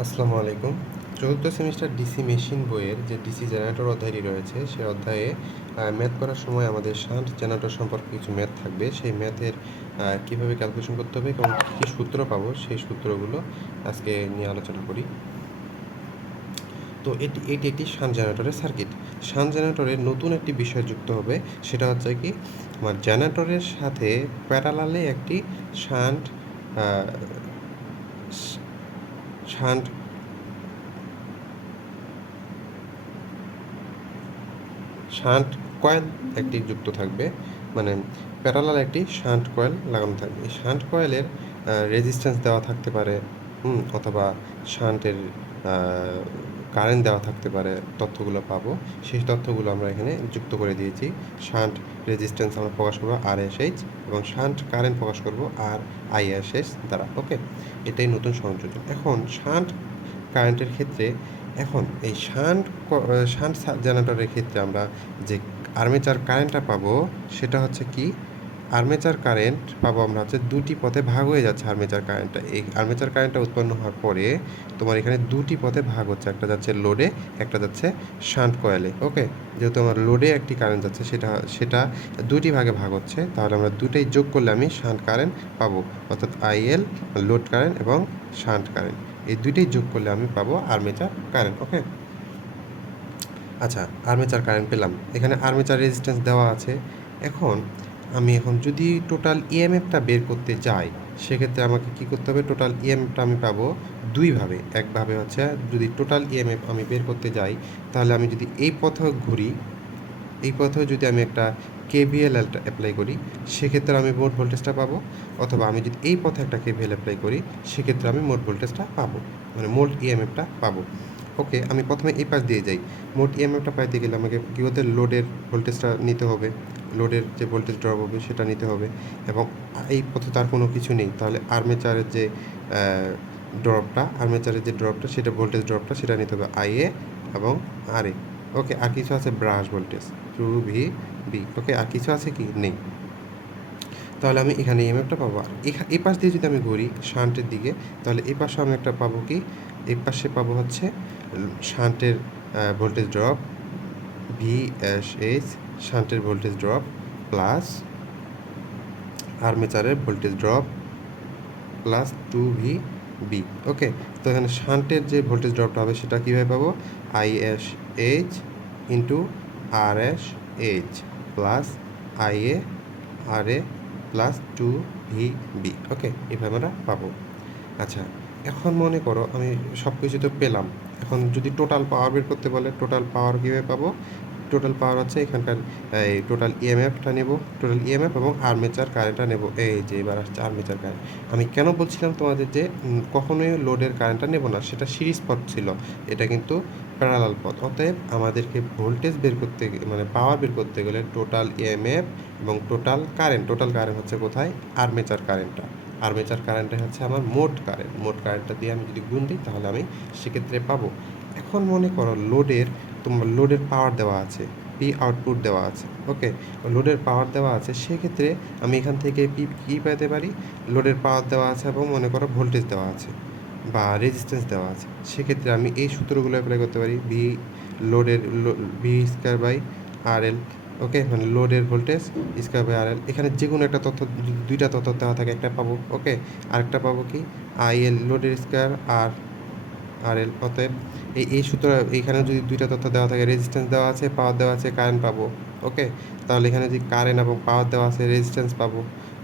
আসসালামু আলাইকুম। চতুর্থ সেমিস্টার ডিসি মেশিন বইয়ের যে ডিসি জেনারেটর অধ্যায়টি রয়েছে, সে অধ্যায়ে ম্যাথ করার সময় আমাদের শান্ট জেনারেটর সম্পর্কে কিছু ম্যাথ থাকবে। সেই ম্যাথের কীভাবে ক্যালকুলেশন করতে হবে এবং কী কী সূত্র পাবো, সেই সূত্রগুলো আজকে নিয়ে আলোচনা করি। তো এটি একটি শান্ট জেনারেটরের সার্কিট। শান্ট জেনারেটরের নতুন একটি বিষয় যুক্ত হবে, সেটা হচ্ছে কি, আমার জেনারেটরের সাথে প্যারালালে একটি শান্ট শান্ট শান্ট কয়েল একটি যুক্ত থাকবে, মানে প্যারালাল একটি শান্ট কয়েল লাগানো থাকবে। এই শান্ট কয়েলের রেজিস্ট্যান্স দেওয়া থাকতে পারে, অথবা শান্টের কারেন্ট দেওয়া থাকতে পারে। তথ্যগুলো পাবো, সেই তথ্যগুলো আমরা এখানে যুক্ত করে দিয়েছি। শান্ট রেজিস্ট্যান্স আমরা প্রকাশ করবো RSH এবং শান্ট কারেন্ট প্রকাশ করবো RISH দ্বারা। ওকে, এটাই নতুন সংযোজন। এখন শান্ট কারেন্টের ক্ষেত্রে, এখন এই শান্ট জেনারেটরের ক্ষেত্রে আমরা যে আর্মেচার কারেন্টটা পাবো, সেটা হচ্ছে কি, আর্মেচার কারেন্ট পাবো আমরা হচ্ছে দুটি পথে ভাগ হয়ে যাচ্ছে। আর্মেচার কারেন্টটা, এই আর্মেচার কারেন্টটা উৎপন্ন হওয়ার পরে তোমার এখানে দুটি পথে ভাগ হচ্ছে, একটা যাচ্ছে লোডে, একটা যাচ্ছে শান্ট কয়েলে। ওকে, যেহেতু আমার লোডে একটি কারেন্ট যাচ্ছে, সেটা দুটি ভাগে ভাগ হচ্ছে, তাহলে আমরা দুটাই যোগ করলে আমি শান্ট কারেন্ট পাবো, অর্থাৎ IL লোড কারেন্ট এবং শান্ট কারেন্ট, এই দুইটাই যোগ করলে আমি পাবো আর্মেচার কারেন্ট। ওকে, আচ্ছা, আর্মেচার কারেন্ট পেলাম। এখানে আর্মেচার রেজিস্ট্যান্স দেওয়া আছে। আমি যদি টোটাল ইএমএফটা বের করতে যাই, সেক্ষেত্রে আমাকে কী করতে হবে? টোটাল ইএমএফটা আমি পাবো দুইভাবে। একভাবে হচ্ছে, যদি টোটাল ইএমএফ আমি বের করতে যাই, তাহলে আমি যদি এই পথেও ঘুরি, এই পথেও যদি আমি একটা KVL অ্যাপ্লাই করি, সেক্ষেত্রে আমি মোট ভোল্টেজটা পাবো। অথবা আমি যদি এই পথে একটা KVL অ্যাপ্লাই করি, সেক্ষেত্রে আমি মোট ভোল্টেজটা পাবো, মানে মোট ইএমএফটা পাবো। ওকে, আমি প্রথমে এই পাশ দিয়ে যাই। মোট ইএমএফটা পাইতে গেলে আমাকে কী করতে, লোডের ভোল্টেজটা নিতে হবে, লোডের যে ভোল্টেজ ড্রপ হবে সেটা নিতে হবে। এবং এই পথে তার কোনো কিছু নেই, তাহলে আর্মেচারের যে ড্রপটা, সেটা ভোল্টেজ ড্রপটা, সেটা নিতে হবে IA এবং RA। ওকে, আর কিছু আছে ব্রাশ ভোল্টেজ VB। ওকে, আর কিছু আছে কি? নেই। তাহলে আমি এখানে ইএমএফটা পাবো। আর এই পাশ দিয়ে যদি আমি ঘুরি শান্টের দিকে, তাহলে এই পাশে আমি একটা পাবো কি, এই পাশে পাবো হচ্ছে শান্টের ভোল্টেজ ড্রপ VSH, শান্টের ভোল্টেজ ড্রপ প্লাস আর্মেচারের voltage drop plus 2VB। Okay, তো এখানে শান্টের যে ভোল্টেজ ড্রপটা হবে, সেটা কীভাবে পাবো? ISH into RSH plus RA plus 2VB। ওকে, এভাবে আমরা পাবো। আচ্ছা, এখন মনে করো আমি সব কিছু তো পেলাম। এখন যদি টোটাল পাওয়ার বের করতে বলে, টোটাল পাওয়ার কীভাবে পাবো? টোটাল পাওয়ার হচ্ছে এখানকার এই টোটাল ইএমএফটা নেব, টোটাল ইএমএফ এবং আর্মেচার কারেন্টটা নেব। এই যে এবার আসছে আর্মেচার কারেন্ট। আমি কেন বলছিলাম তোমাদের যে কখনোই লোডের কারেন্টটা নেব না, সেটা সিরিজ পথ ছিল, এটা কিন্তু প্যারালাল পথ। অতএব আমাদেরকে ভোল্টেজ বের করতে, মানে পাওয়ার বের করতে গেলে টোটাল ইএমএফ এবং টোটাল কারেন্ট হচ্ছে কোথায়? আর্মেচার কারেন্টটা। আর্মেচার কারেন্টটা হচ্ছে আমার মোট কারেন্টটা দিয়ে আমি যদি গুণ দিই, তাহলে আমি সেক্ষেত্রে পাবো। এখন মনে করো তোমার লোডের পাওয়ার দেওয়া আছে, পি আউটপুট দেওয়া আছে। ওকে, লোডের পাওয়ার দেওয়া আছে, সেক্ষেত্রে আমি এখান থেকে কী পেতে পারি? লোডের পাওয়ার দেওয়া আছে এবং মনে করো ভোল্টেজ দেওয়া আছে বা রেজিস্ট্যান্স দেওয়া আছে। সেক্ষেত্রে আমি এই সূত্রগুলো অ্যাপ্লাই করতে পারি। V/RL। ওকে, মানে লোডের ভোল্টেজ স্কয়ার/RL। এখানে যে কোনো একটা তথ্য, দুইটা তথ্য দেওয়া থাকে, একটা পাবো। ওকে, আরেকটা পাবো কি, IL লোডের স্কয়ার আর RL। অতএব এই সূত্র, এইখানে যদি দুইটা তথ্য দেওয়া থাকে, রেজিস্ট্যান্স দেওয়া আছে, পাওয়ার দেওয়া আছে, কারেন্ট পাবো। ওকে, তাহলে এখানে যদি কারেন্ট এবং পাওয়ার দেওয়া আছে, রেজিস্ট্যান্স পাবো।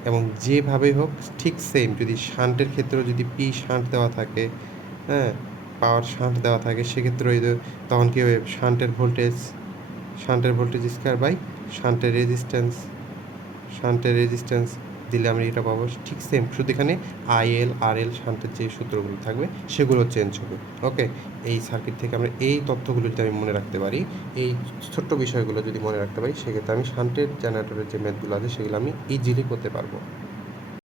এবং যেভাবেই হোক ঠিক সেম, যদি শান্টের ক্ষেত্রেও যদি P শান্ট দেওয়া থাকে, হ্যাঁ, পাওয়ার শান্ট দেওয়া থাকে, সেক্ষেত্রে তখন কী হবে? শান্টের ভোল্টেজ স্কয়ার বাই শান্টের রেজিস্ট্যান্স দিলে আমরা এটা পাবো। ঠিক সেম, শুধু এখানে IL RL শান্টের যে সূত্রগুলো থাকবে, সেগুলো চেঞ্জ হবে। ওকে, এই সার্কিট থেকে আমরা এই তথ্যগুলো যদি আমি মনে রাখতে পারি, এই ছোট্ট বিষয়গুলো যদি মনে রাখতে পারি, সেক্ষেত্রে আমি শান্টের জেনারেটরের যে ম্যাথগুলো আছে, সেগুলো আমি ইজিলি করতে পারবো।